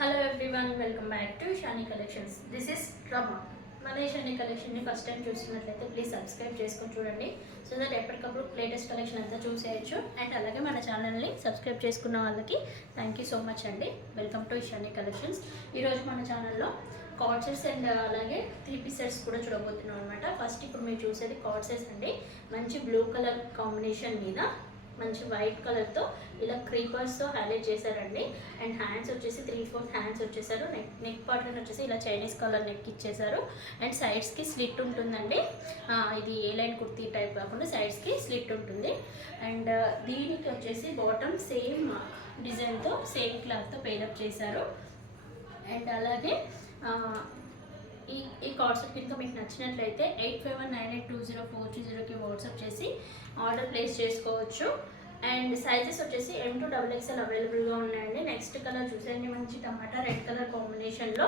Hello everyone, welcome back to Shani collections. This is Rama. మన షానీ కలెక్షన్ని first time చూస్తున్నట్లయితే please subscribe చేసుకొని చూడండి, సో దట్ ఎప్పటికప్పుడు లేటెస్ట్ కలెక్షన్ అంతా చూసేయచ్చు. అండ్ అలాగే మన ఛానల్ని సబ్స్క్రైబ్ చేసుకున్న వాళ్ళకి థ్యాంక్ యూ సో మచ్ అండి. Welcome to Shani collections. ఈరోజు మన ఛానల్లో కార్డ్ సెట్స్ అండ్ అలాగే 3-piece సెట్స్ కూడా చూడబోతున్నాం అనమాట. ఫస్ట్ ఇప్పుడు మీరు చూసేది కార్డ్ సెట్స్ అండి. మంచి బ్లూ కలర్ కాంబినేషన్ మీద మంచి వైట్ కలర్తో ఇలా క్రీపర్స్తో హైలైట్ చేశారండి. అండ్ హ్యాండ్స్ వచ్చేసి 3/4 హ్యాండ్స్ వచ్చేసారు. నెక్ పార్ట్ని వచ్చేసి ఇలా చైనీస్ కలర్ నెక్ ఇచ్చేసారు. అండ్ సైడ్స్కి స్లిట్ ఉంటుందండి. ఇది ఏ లైన్ కుర్తీ టైప్ కాకుండా సైడ్స్కి స్లిట్ ఉంటుంది. అండ్ దీనికి వచ్చేసి బాటమ్ సేమ్ డిజైన్తో సేమ్ క్లాత్తో పేరప్ చేశారు. అండ్ అలాగే ఈ కార్డ్ సెట్ కనుక మీకు నచ్చినట్లయితే 8519820430కి వాట్సాప్ చేసి ఆర్డర్ ప్లేస్ చేసుకోవచ్చు. అండ్ సైజెస్ వచ్చేసి M2XXL అవైలబుల్గా ఉన్నాయండి. నెక్స్ట్ కలర్ చూసేయండి, మంచి టమాటా రెడ్ కలర్ కాంబినేషన్లో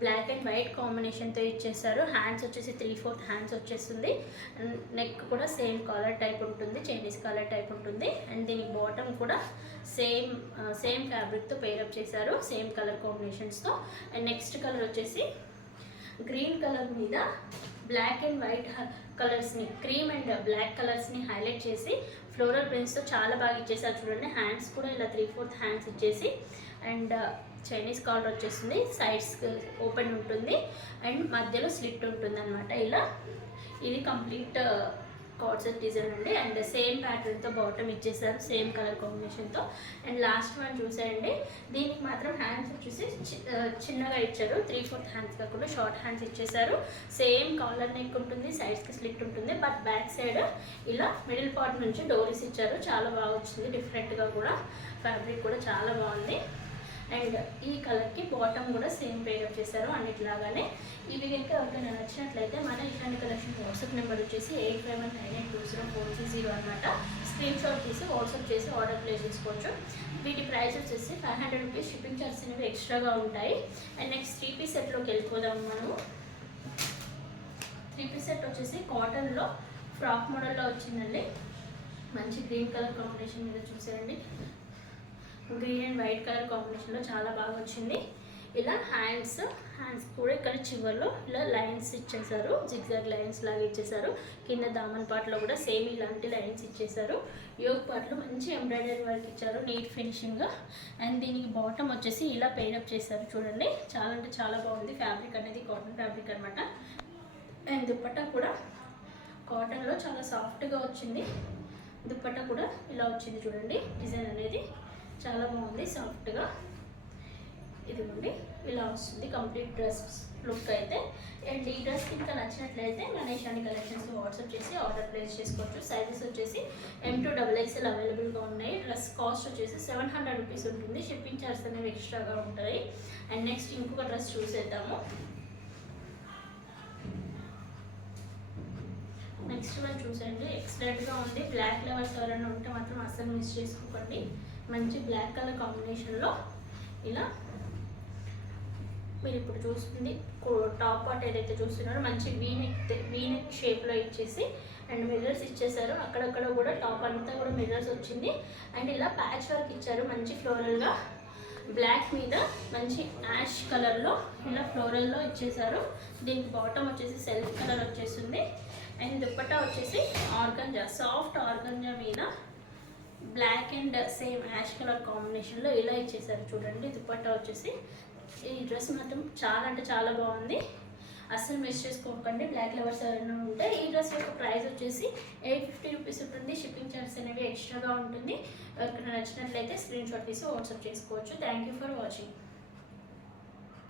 బ్లాక్ అండ్ వైట్ కాంబినేషన్తో ఇచ్చేసారు. హ్యాండ్స్ వచ్చేసి 3/4 హ్యాండ్స్ వచ్చేస్తుంది. నెక్ కూడా సేమ్ కాలర్ టైప్ ఉంటుంది, చైనీస్ కాలర్ టైప్ ఉంటుంది. అండ్ దీనికి బాటమ్ కూడా సేమ్ ఫ్యాబ్రిక్తో పేరప్ చేశారు, same colour కాంబినేషన్స్తో. And next colour వచ్చేసి గ్రీన్ కలర్ మీద బ్లాక్ అండ్ వైట్ కలర్స్ని, క్రీమ్ అండ్ బ్లాక్ కలర్స్ని హైలైట్ చేసి ఫ్లోరల్ ప్రింట్స్తో చాలా బాగా ఇచ్చేసారు. చూడండి, హ్యాండ్స్ కూడా ఇలా 3/4 హ్యాండ్స్ ఇచ్చేసి అండ్ చైనీస్ కాలర్ వచ్చేస్తుంది. సైడ్స్ ఓపెన్ ఉంటుంది అండ్ మధ్యలో స్లిట్ ఉంటుంది అనమాట. ఇలా ఇది కంప్లీట్ కార్డ్ సెట్ డిజైన్ అండి. అండ్ సేమ్ ప్యాటర్న్తో బాటమ్ ఇచ్చేసారు, సేమ్ కలర్ కాంబినేషన్తో. అండ్ లాస్ట్ వన్ చూసేయండి, దీనికి మాత్రం హ్యాండ్స్ వచ్చేసి చిన్నగా ఇచ్చారు. 3/4 హ్యాండ్స్ కాకుండా షార్ట్ హ్యాండ్స్ ఇచ్చేసారు. సేమ్ కాలర్ నెక్ ఉంటుంది, సైడ్స్కి స్లిట్ ఉంటుంది. బట్ బ్యాక్ సైడ్ ఇలా మిడిల్ పార్ట్ నుంచి డోరీస్ ఇచ్చారు. చాలా బాగా వచ్చింది, డిఫరెంట్గా కూడా. ఫ్యాబ్రిక్ కూడా చాలా బాగుంది. అండ్ ఈ కలర్కి బాటమ్ కూడా సేమ్ పేరప్ చేశారు అన్నిటిలాగానే. ఇవి కనుక ఎవరికైనా నచ్చినట్లయితే మన ఇట్లాంటి కలెక్షన్ వాట్సాప్ నెంబర్ వచ్చేసి 8519820430 అనమాట. స్క్రీన్ షాట్ తీసి వాట్సాప్ చేసి ఆర్డర్ ప్లేస్ చేసుకోవచ్చు. వీటి ప్రైస్ వచ్చేసి 500 రూపీస్. షిప్పింగ్ చార్జెస్ అనేవి ఎక్స్ట్రాగా ఉంటాయి. అండ్ నెక్స్ట్ 3-piece సెట్లోకి వెళ్ళిపోదాం మనము. 3-piece సెట్ వచ్చేసి కాటన్లో ఫ్రాక్ మోడల్లో వచ్చిందండి. మంచి గ్రీన్ కలర్ కాంబినేషన్ మీద చూసారండి. గ్రీన్ అండ్ వైట్ కలర్ కాంబినేషన్లో చాలా బాగా వచ్చింది. ఇలా హ్యాండ్స్ కూడా ఇక్కడ చివర్లో ఇలా లైన్స్ ఇచ్చేసారు, జిగ్జాగ్ లైన్స్ లాగా ఇచ్చేసారు. కింద దామన్ పార్ట్లో కూడా సేమ్ ఇలాంటి లైన్స్ ఇచ్చేసారు. యోగ్ పార్ట్లో మంచి ఎంబ్రాయిడరీ వర్క్ ఇచ్చారు, నీట్ ఫినిషింగ్గా. అండ్ దీనికి బాటమ్ వచ్చేసి ఇలా పేరప్ చేశారు. చూడండి, చాలా అంటే చాలా బాగుంది. ఫ్యాబ్రిక్ అనేది కాటన్ ఫ్యాబ్రిక్ అనమాట. అండ్ దుప్పట్టా కూడా కాటన్లో చాలా సాఫ్ట్గా వచ్చింది. దుప్పట్టా కూడా ఇలా వచ్చింది. చూడండి, డిజైన్ అనేది చాలా బాగుంది, సాఫ్ట్గా. ఇదిగోండి, ఇలా వస్తుంది కంప్లీట్ డ్రెస్ లుక్ అయితే. అండ్ ఈ డ్రెస్ ఇంకా నచ్చినట్లయితే మన షానీ కలెక్షన్స్ వాట్సాప్ చేసి ఆర్డర్ ప్లేస్ చేసుకోవచ్చు. సైజెస్ వచ్చేసి M2XXL అవైలబుల్గా ఉన్నాయి. డ్రెస్ కాస్ట్ వచ్చేసి 700 రూపీస్ ఉంటుంది. షిప్పింగ్ చార్జెస్ అనేవి ఎక్స్ట్రాగా ఉంటాయి. అండ్ నెక్స్ట్ ఇంకొక డ్రెస్ చూసేద్దాము. నెక్స్ట్ వన్ చూసండి, ఎక్సలెంట్గా ఉంది. బ్లాక్ లెవెల్స్ ఎవరైనా ఉంటే మాత్రం అస్సలు మిస్ చేసుకోకండి. మంచి బ్లాక్ కలర్ కాంబినేషన్లో ఇలా మీరు ఇప్పుడు చూస్తుంది టాప్ పార్ట్ ఏదైతే చూస్తున్నారో మంచి వీనెక్ షేప్లో ఇచ్చేసి అండ్ మిర్రర్స్ ఇచ్చేసారు. అక్కడక్కడ కూడా టాప్ అంతా కూడా మిర్రర్స్ వచ్చింది. అండ్ ఇలా ప్యాచ్ వర్క్ ఇచ్చారు మంచి ఫ్లోరల్గా. బ్లాక్ మీద మంచి యాష్ కలర్లో ఇలా ఫ్లోరల్లో ఇచ్చేసారు. దీనికి బాటమ్ వచ్చేసి సెల్ఫ్ కలర్ వచ్చేస్తుంది. అండ్ దుప్పట్టా వచ్చేసి ఆర్గంజా, సాఫ్ట్ ఆర్గంజా మీద black and same ash colour కాంబినేషన్లో ఇలా ఇచ్చేసారు. చూడండి, దుప్పట్టా వచ్చేసి. ఈ డ్రెస్ మాత్రం చాలా అంటే చాలా బాగుంది, అస్సలు మిస్ చేసుకోకండి. బ్లాక్ లవర్స్ ఎవరైనా ఉంటే ఈ డ్రెస్ యొక్క ప్రైస్ వచ్చేసి 850 రూపీస్ ఉంటుంది. షిప్పింగ్ చార్జెస్ అనేవి ఎక్స్ట్రాగా ఉంటుంది. ఎవరికైనా నచ్చినట్లయితే స్క్రీన్ షాట్ తీసి వాట్సాప్ చేసుకోవచ్చు. Thank you for watching.